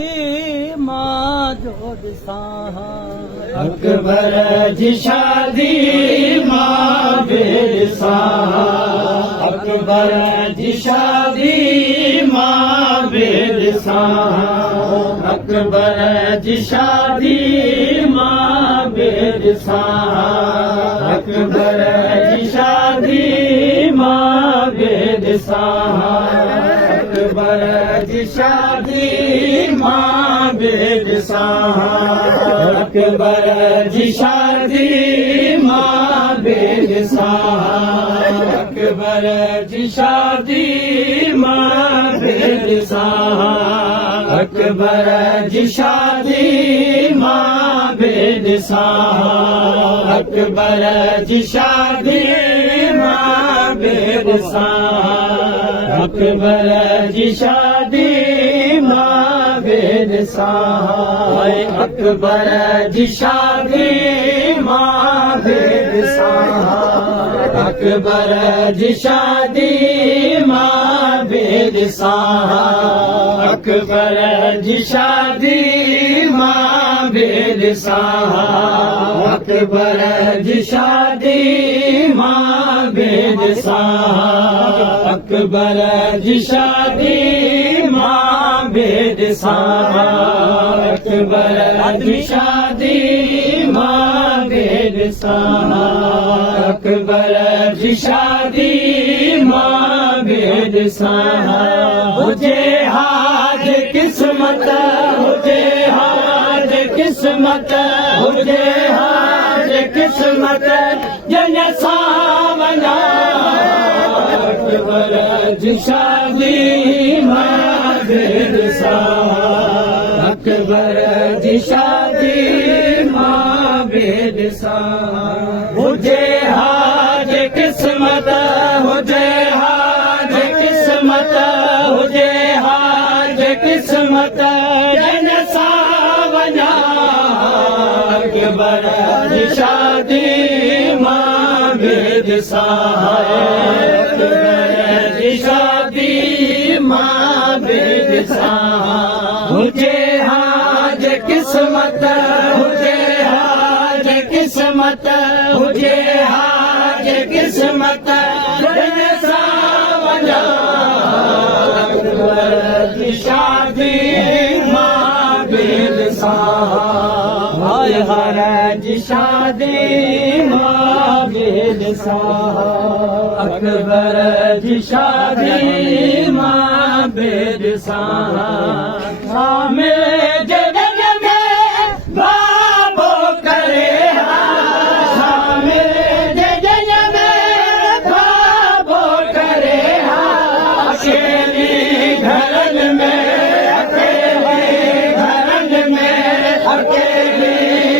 शादी मां जो ॾिसां अकबर जी शादी मां बि ॾिसां अकबर जी शादी मां बि ॾिसां अकबर जी शादी मां बि ॾिसां अकबर जी शादी मां बि ॾिसां अकबर जी शादी मां बि ॾिसां अकबर जी शादी मां बि ॾिसां अकबर जी शादी मां बि ॾिसां अकबर जी शादी मां बि ॾिसां अकबर जी शादी मां बि ॾिसां अकबर जी शादी मां बि ॾिसां अकबर जी शादी मां बि ॾिसां अकबर जी शादी मां बि ॾिसां अकबर जी शादी मां बि ॾिसां अकबर जी शादी मां बि ॾिसां अकबर जी शादी मां बि ॾिसां अकबर जी शादी मां बि ॾिसां अकबर जी शादी मां बि ॾिसां हुजे हाज क़िस्मत हुजे हाज क़िस्मत हुजे हाज क़िस्मत जन सां वञा अकबर जी शादी मां बि ॾिसां अकबर जी शादी मां बि ॾिसां हुजे हाज क़िस्मत हुजे हाज क़िस्मत हुजे हाज क़िस्मत जन सां वञा अकबर जी शादी मां बि ॾिसां अकबर जी शादी मां बि ॾिसां हुजे हाज क़िस्मत हुजे हाज क़िस्मत हुजे हाज क़िस्मत जन सां वञा अकबर जी शादी मां बि ॾिसां अकबर जी शादी मां बि ॾिसां अकबर जी शादी मां बि ॾिसां शामिल जगन में बाबो करे शामिल जगन में बाबो करे अकेली घरन में अकेली घरन में अकेली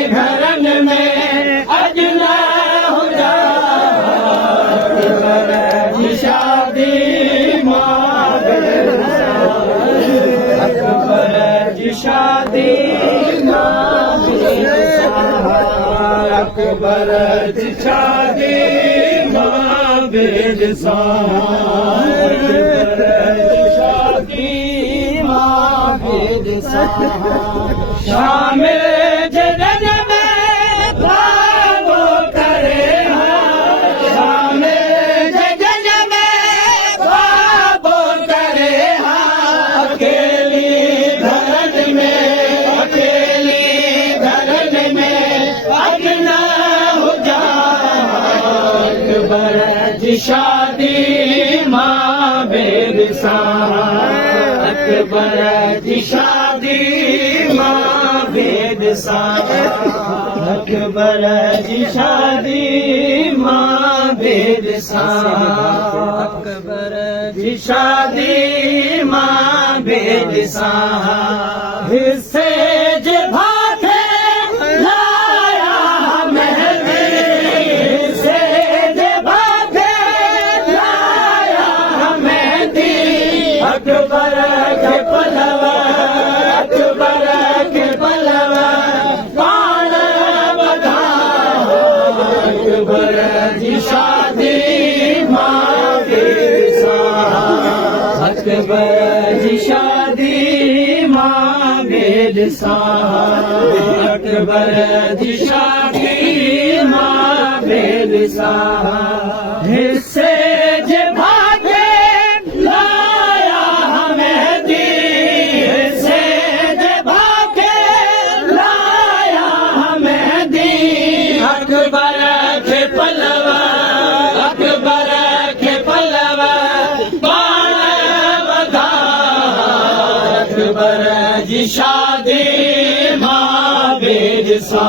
घरन में अज न हुजा अकबर जी शादी मां बि ॾिसां अकबर जी शादी मां बि ॾिसां अकबर जी शादी मां बि ॾिसां अकबर जी शादी मां बि ॾिसां शामिल जगन में बाबो करे शामिल जगन में बाबो करे अकेली घरन में अकेली घरन में अज न हुजा अकबर जी शादी मां बि ॾिसां अकबर जी शादी मां बि ॾिसां अकबर जी शादी मां बि ॾिसां अकबर जी शादी मां बि ॾिसां हिसे जे भाथे लाया मेहंदी हिसे जे भाथे लाया मेहंदी अकबर के पलव अकबर के पलव पाण बधा अकबर जी शादी मां बि ॾिसां अकबर जी शादी मां बि अकबर जी शादी मां बेदिसा हिस्से जे भागे लाया मेहदी हिस्से जे भागे लाया मेहदी अकबर के पलवा अकबर के पलवा बाण बधा अकबर जी शादी मां बेदिसा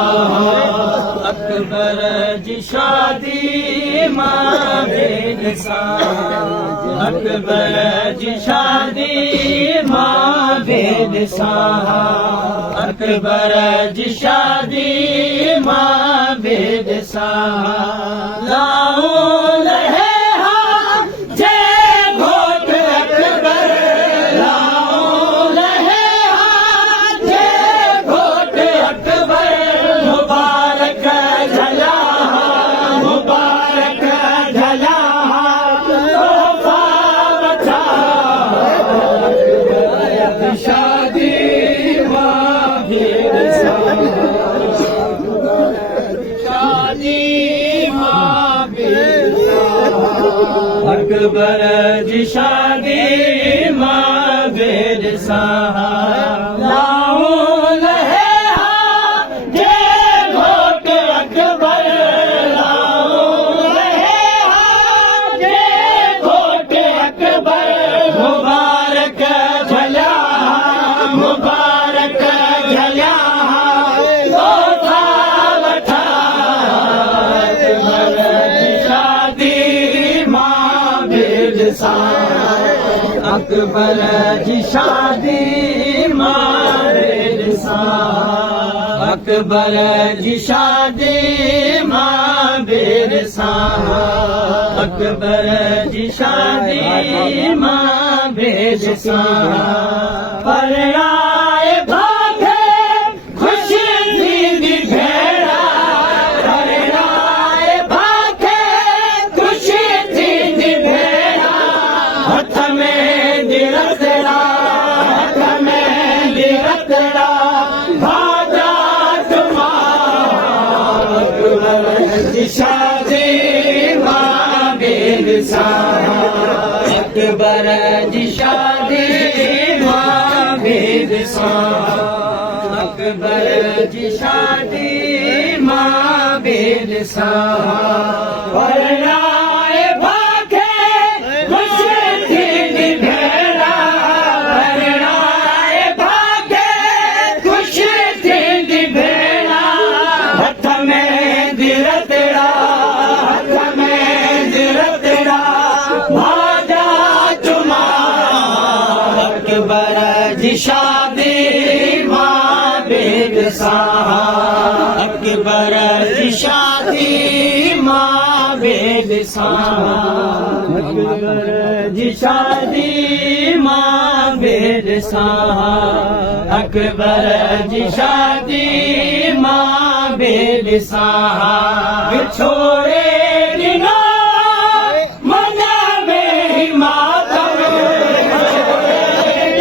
अकबर जी शादी मां बेदिसा अकबर जी शादी मां बेदिसा अकबर जी शादी मां बेदिसा लाऊं लहे जे घोट अकबर लाऊं लहे जे घोट अकबर मुबारक झला मुबारक झला तोहफा बचा शादी मां बेदिसा शादी मां बेदिसा अकबर जी शादी मां बेदिसा लाऊं लहे जे घोट अकबर लाऊं लहे जे घोट अकबर मुबारक झला मुबारक झला तोहफा वठा अकबर जी शादी मां बेदिसा अकबर जी शादी मां बेदिसा अकबर जी शादी मां बेदिसा अकबर जी शादी मां बेदिसा परणाए भागे खुशी थींदी भेड़ा परणाए भागे खुशी थींदी भेड़ा हथ में दिरतड़ा हथ में दिरतड़ा भाजा तुमा अकबर जी शादी मां बेदिसा अकबर जी शादी मां बेदिसा अकबर जी शादी मां बेदिसा परणाए भागे खुशी थींदी भेड़ा परणाए भागे खुशी थींदी भेड़ा हथ में दिरतड़ा हथ में दिरतड़ा भाजा तुमा अकबर जी शादी मां बेदिसा अकबर जी शादी मां बेदिसा अकबर जी शादी मां बेदिसा अकबर जी शादी मां बेदिसा विछोड़े ॾिना मन में ही मातम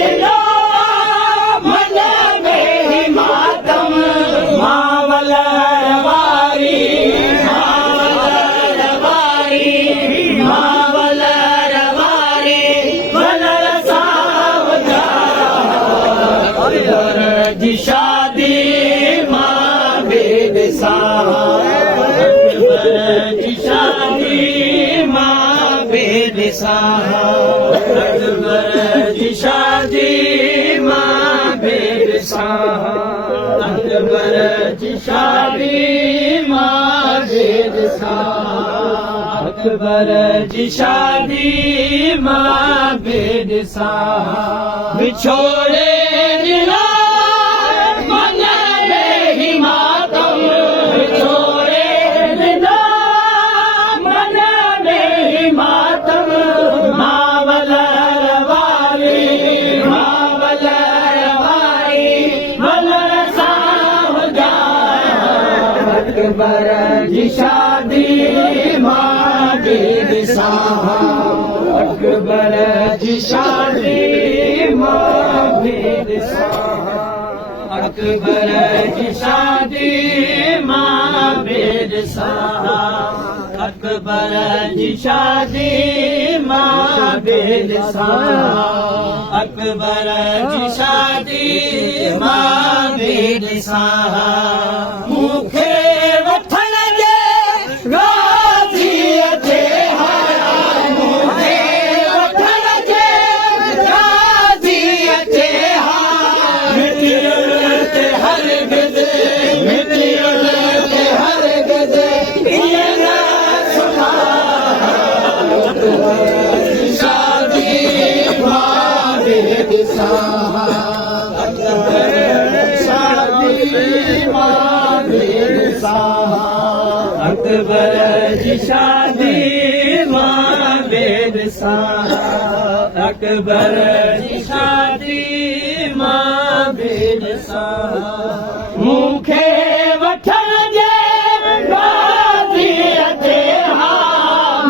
ॾिना मन में ही मातम मावल रवारी मावल रवारी मावल रवारी वलर सावधा अकबर जी शादी मां बेदिसा अकबर जी शादी मां बेदिसा अकबर जी शादी मां बेदिसा अकबर जी शादी मां बेदिसा अकबर जी शादी मां बेदिसा विछोड़े ॾिना मन में ही मातम विछोड़े ॾिना मन में ही मातम मावल रवारी मावल रवारी वलर सावजा अकबर जी शादी मां बेदिसा अकबर जी शादी मां बेदिसा अकबर जी शादी मां बेद सां अकबर जी शादी मां बेद सां अकबर जी शादी मां बेद सां मूंखे वठण जे राज़ी अचे मूंखे वठण जे राज़ी अचे मिटियुनि हर गिद मिटियुनि हर गिद ईअं न सुठा शादी मां बेद सां अकबर जी शादी मां बेद सां अकबर जी शादी मां बेद सां मूंखे वठण जे राज़ी अचे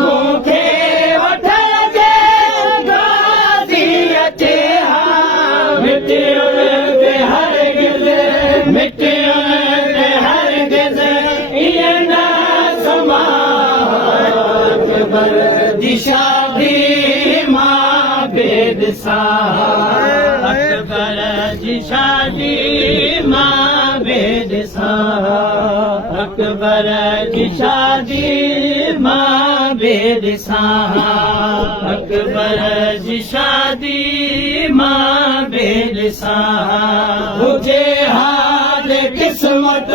मूंखे वठण जे राज़ी अचे मिटियुनि ते हर गिल मिटियुनि ते हर गिल ईअं न समा अकबर जी शादी मां बेद सां अकबर जी शादी मां बेद सां अकबर जी शादी मां बेद सां अकबर जी शादी मां बेद सां हुजे हाज किस्मत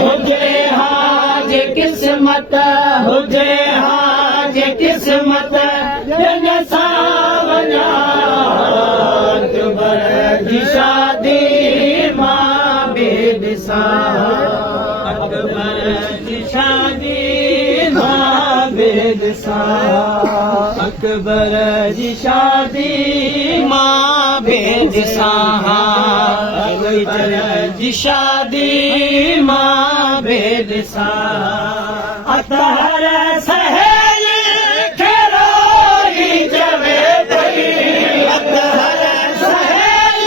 हुजे हाज किस्मत हुजे हाज किस्मत जन सां वञा अकबर जी शादी मां बेद सां अकबर जी शादी मां बेद सां अकबर जी शादी मां बेद सां अकबर जी शादी मां बेद सां अतहर सहेल खे रोई चवे पई अतहर सहेल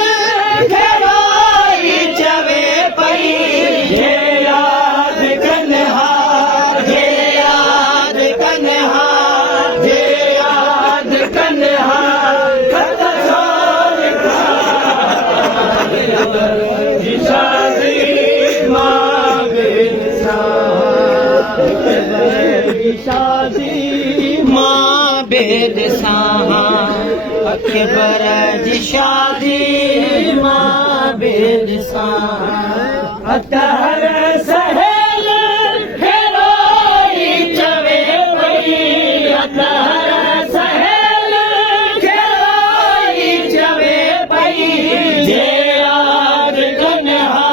खे रोई चवे पई जे याद कन्हा जे याद कन्हा जे याद कन्हा खत छो लिखा जी शादी मां बेद सां जी शादी मां बेद सां अकबर जी शादी मां बेद सां अतहर सहेल खे रोई चवे पई अतहर सहेल खे रोई चवे पई जे याद कन्हा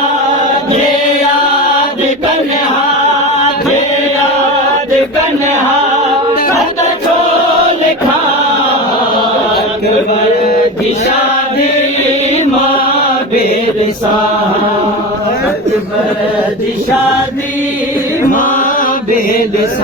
जे याद कन्हा जे याद कन्हा खत छो लिखा अकबर जी शादी मां बेद सां अकबर जी शादी मां बेद सां